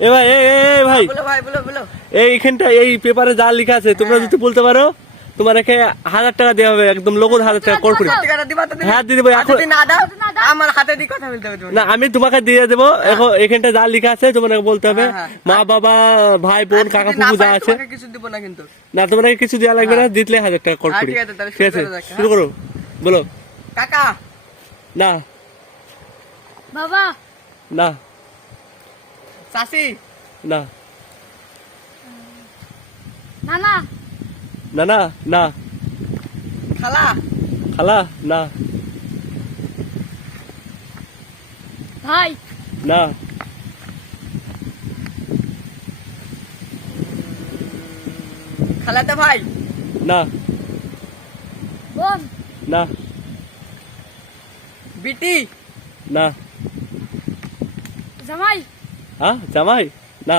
এ ভাই এ ভাই। বলো ভাই বলো বলো। এই এখানটা এই পেপারে যা লেখা আছে তোমরা যদি বলতে পারো তোমার একে হাজার টাকা দেওয়া হবে একদম লোক হাজার টাকা কর। হ্যাঁ, দেবো, আর এখন- আমার হাতে দিয়ে কথা বলতে হবে না আমি তোমাকে দিয়ে দেবো। এখন এখানটা যা লেখা আছে তোমাকে বলতে হবে। হ্যাঁ, মা বাবা ভাই বোন কাকা ফুফু যা আছে। কিছু দিব না কিন্তু। না তোমাকে কিছু দেওয়া লাগবে না দিতলে হাজার টাকা কর হ্যাঁ, করি। ঠিক আছে, ঠিক আছে শুরু শুরু করো। বলো। কাকা। না। বাবা। না। চাষি না। নানা। না না না। খালা। খালা না। ভাই। না। খালাতে ভাই। না। বোন। না। বিটি। না। জামাই। হ্যাঁ জামাই? না।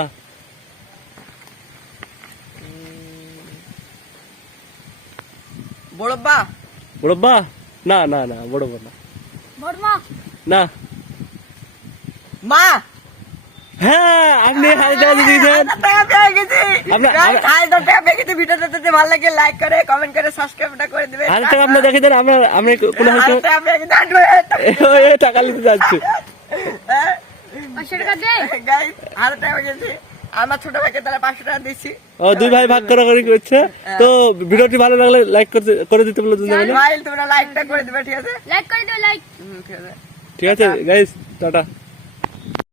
বড়ব্বা। বড়ব্বা? বড়ব্বা বড়মা মা। হ্যাঁ আপনি দিয়েছেন ভালো লাগে লাইক করে কমেন্ট করে সাবস্ক্রাইবটা করে দেখে দেন আমরা কোনো টাকা নিতে যাচ্ছি। হ্যাঁ? পাঁচশো টাকা দে Guys, হাজার টাকা আমার ছোট ভাইকে তাহলে পাঁচশো টাকা দিচ্ছি। ও দুই ভাই ভাগ করা করি করছে। তো ভিডিওটি ভালো লাগলে লাইক করে দিতে বলে তোমরা লাইকটা করে দিবে ঠিক আছে? লাইক করে দিও লাইক ঠিক আছে। ঠিক আছে গাইস টাটা।